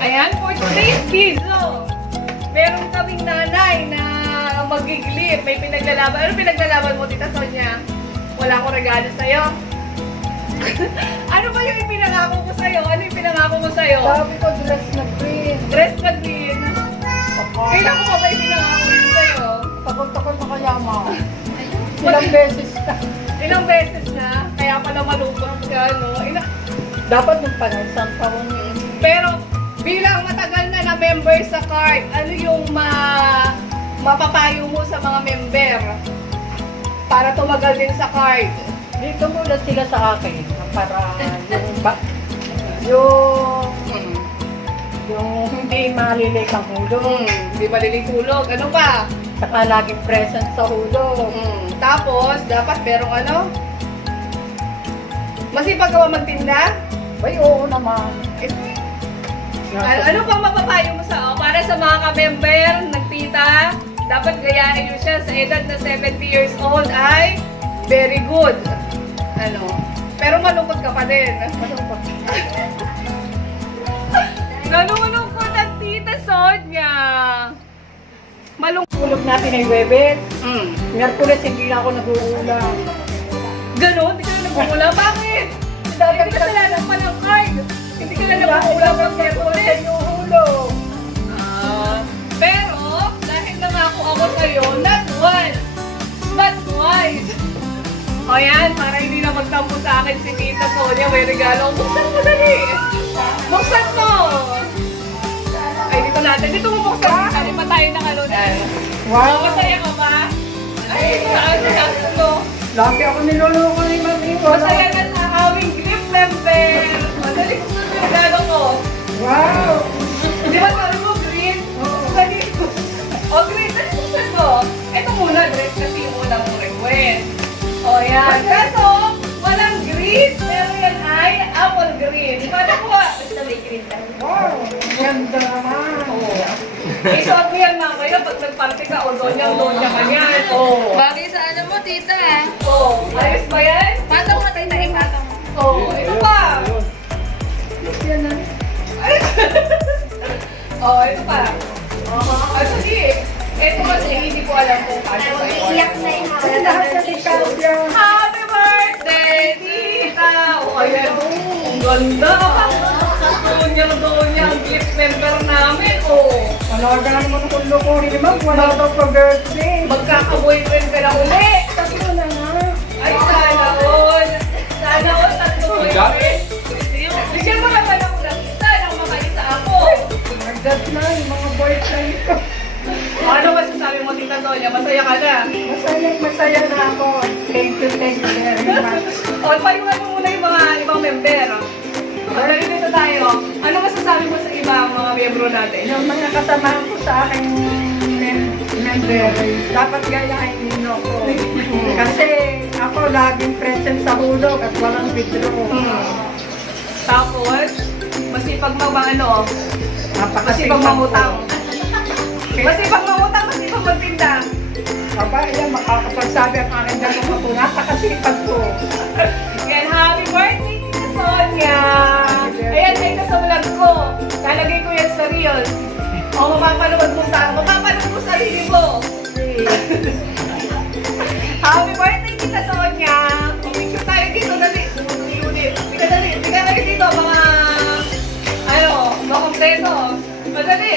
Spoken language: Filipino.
Ayan, for today's video, meron kaming nanay na magiglip. May pinaglalaban. Ano pinaglalaban mo, Tita Sonia? Wala akong regalo sa'yo. Ano ba yung ipinangako ko sa'yo? Ano yung pinangako mo sa'yo? Sabi ko, dress na green. Dress na green. Kailan ko ba ipinangako yun sa'yo? Takot-takot na kaya mo. Ilang beses ka. Ilang beses na? Kaya pala malungkot ka, no? Dapat nung isang taon yun. Pero bilang matagal na member sa card, ano yung mapapayo mo sa mga member para tumagal din sa card? Dito muna sila sa akin para yung hindi malilate ang hulog. Hindi maliling tulog. Ano pa? Saka laging present sa hulog. Tapos, dapat merong ano? Masipag ka ba magtinda? Ay, oo naman. Ano pang mapapayo mo para sa mga ka-member ng tita? Dapat gayahin nyo siya sa edad na 70 years old ay very good. Ano? Pero malungkot ka pa din. Nalulungkot ang tita Sonia. Hulog natin ay Webes. Miyerkules hindi na ako nag-uulam. Ganon? Hindi ka na nagmumula? Bakit? Hindi ka salalang pa ng card. Hindi ka na nagmumula pag Merkules. Yung hulog. Pero, dahil nangako ako sa'yo, not once, but twice. O yan, para hindi na magtampo sa akin si Tita Sonia, may regalo. Buksan mo dali. Buksan mo. Ay, dito natin. Dito mo buksan. Kali pa tayo ng ano na. Wow. Masaya ka ba? Ay, saan mo? Lagi ako niloloko ni Mami. Masaya na sa aming grip member. Madali ko sa regalo ko. Wow. Di ba sabi mo green? Dali ko. O green, dali buksan mo. Ito muna, dress kasi yung unang mong request. O yan. Kaso, walang green. Pero yan ay apple green. Paano ko? Basta may green tayo. Wow. Ganda naman. Isuot mo yan mamaya pag nagparty ka o donya ka yan. O. Bagay sa ano mo, tita. O. Ayos ba yan? Patong mo, tita, ipatong mo. O. Ito pa. Yan na. O. Ito pa. Ay, sige. Ito kasi hindi ko alam kung paano ba ito. Iyak na yung Ay, lahat sa tikaw yan. Happy birthday, tita! O, ayan. Ang ganda. Donya, ang gift member namin. O. Talaga naman kung lukuhin naman. Wala daw pa birthday. Magkaka-boyfriend ka na uli. Sabi ko na nga. Ay, sana all. Sana all, tatlo boyfriend. Bigyan mo naman ako ng isa nang makaisa ako. Nagdat na yung mga boyfriend ko. Ano masasabi mo, Tita Sonia? Masaya ka na. Masaya na ako. Thank you very much. O, payungan mo muna yung mga ibang member. Dali dito tayo. Ano masasabi mo sa ibang mga miyembro natin? Yung mga kasamahan ko sa aking member, dapat gayahin ninyo ko. Kasi ako laging present sa hulog at walang withdraw. Tapos, masipag ano, Napakasipag masipag mangutang. ko. Masipag mangutang, masipag magtinda. Aba, yan, makakapagsabi ang aking dalawang ako. Napakasipag ko. Yan, happy birthday, Tita Sonia! Ayan, ay sa vlog ko. Lalagay ko yan sa Reels. O, mapapanood mo sarili mo. Happy birthday, Tita Sonia! Picture tayo dito, dali. Unit. Dali dito, mga, mga kompleto. Madali.